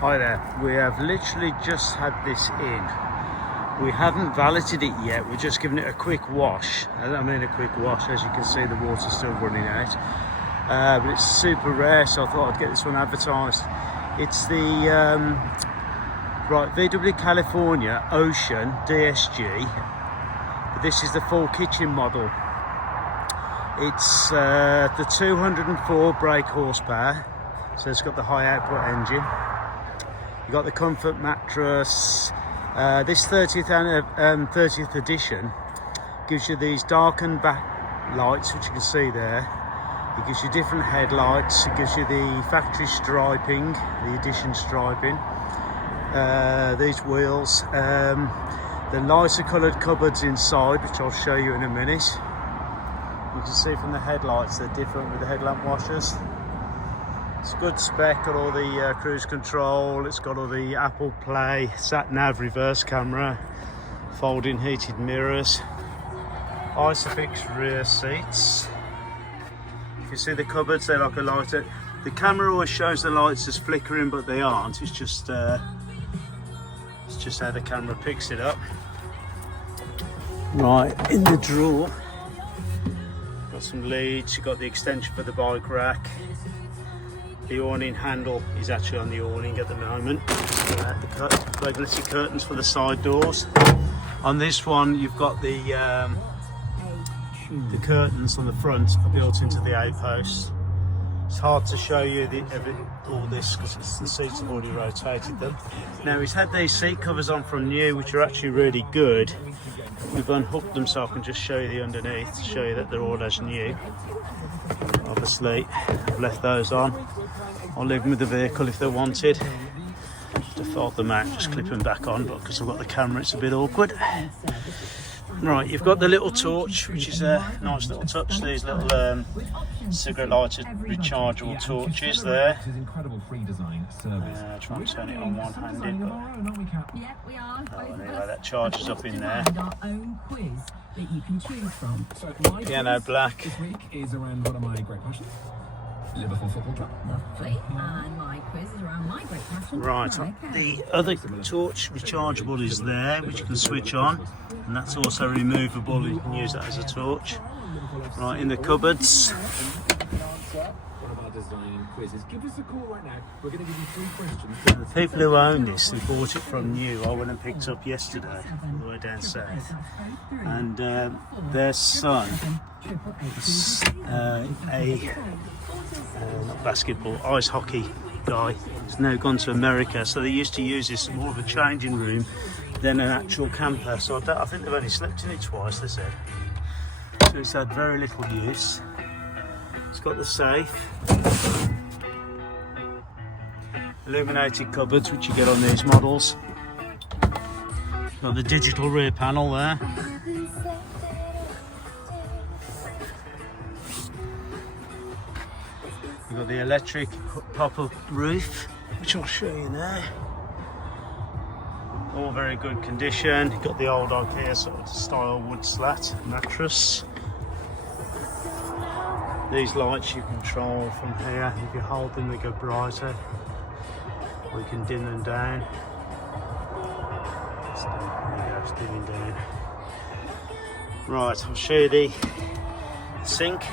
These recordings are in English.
Hi there, we have literally just had this in. We haven't valeted it yet, we're just giving it a quick wash. I mean a quick wash, as you can see the water's still running out. But it's super rare, so I thought I'd get this one advertised. It's the VW California Ocean DSG, but this is the full kitchen model. It's the 204 brake horsepower, so it's got the high output engine. You got the comfort mattress. This 30th edition gives you these darkened back lights, which you can see there. It gives you different headlights. It gives you the factory striping, the edition striping. These wheels. The lighter coloured cupboards inside, which I'll show you in a minute. You can see from the headlights they're different with the headlamp washers. It's a good spec, got all the cruise control, it's got all the Apple Play, sat-nav reverse camera, folding heated mirrors, Isofix rear seats. If you see the cupboards, they're like a lighter. The camera always shows the lights as flickering, but they aren't. It's just how the camera picks it up. Right, in the drawer, got some leads, you've got the extension for the bike rack. The awning handle is actually on the awning at the moment. The regulatory curtains for the side doors. On this one, you've got the curtains on the front are built into the A-posts. It's hard to show you all this because the seats have already rotated them. Now, he's had these seat covers on from new, which are actually really good. We've unhooked them so I can just show you the underneath to show you that they're all as new. Obviously, I've left those on. I'll leave them with the vehicle if they're wanted. To fold them out, just clip them back on, but because I've got the camera, it's a bit awkward. Right, you've got the little torch, which is a nice little touch. These little cigarette lighter rechargeable torches there. Try and turn it on one-handed, but anyway, that charges up in there. Piano black. This week is around one of my great passions. Liverpool Football Club. Lovely. And my quiz is around my great passion. Right, the other torch rechargeable is there, which you can switch on, and that's also removable. You can use that as a torch. Right, in the cupboards. One of our design quizzes. Give us a call right now. We're going to give you 3 questions. The people who own this, who bought it from new, I went and picked up yesterday, all the way down south, and their son, not basketball, ice hockey guy, has now gone to America, so they used to use this more of a changing room than an actual camper, so I think they've only slept in it twice, they said. So it's had very little use. It's got the safe, illuminated cupboards, which you get on these models. Got the digital rear panel there. You've got the electric pop-up roof, which I'll show you now. All very good condition. You've got the old IKEA sort of style wood slat mattress. These lights you control from here. If you hold them, they go brighter. We can dim them down. There you go, it's dimming down. Right, I'll show you the sink.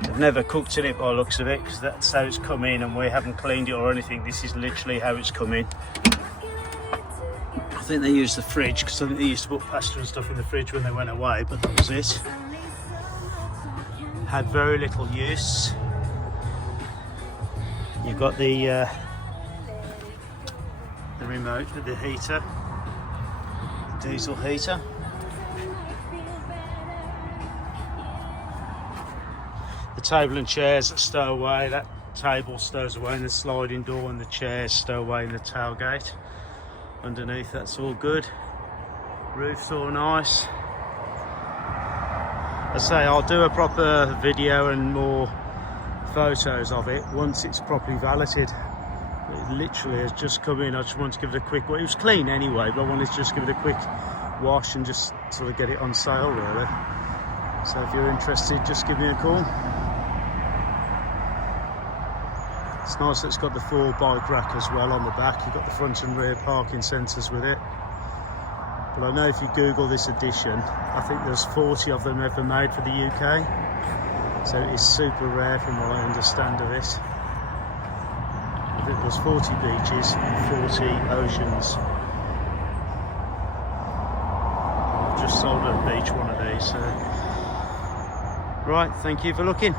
I've never cooked in it by the looks of it, because that's how it's come in, and we haven't cleaned it or anything. This is literally how it's come in. I think they used the fridge, because I think they used to put pasta and stuff in the fridge when they went away, but that was it. Had very little use. You've got the remote for the heater, the diesel heater. The table and chairs that stow away, that table stows away in the sliding door, and the chairs stow away in the tailgate. Underneath, that's all good. Roof's all nice. I say, I'll do a proper video and more photos of it once it's properly valeted. It literally has just come in. I just wanted to give it a quick, it was clean anyway, but I wanted to just give it a quick wash and just sort of get it on sale really. So if you're interested, just give me a call. It's nice that it's got the 4 bike rack as well on the back. You've got the front and rear parking sensors with it. But I know if you Google this edition, I think there's 40 of them ever made for the UK. So it's super rare from what I understand of it. I think there's 40 beaches and 40 oceans. I've just sold a beach one of these. Right, thank you for looking.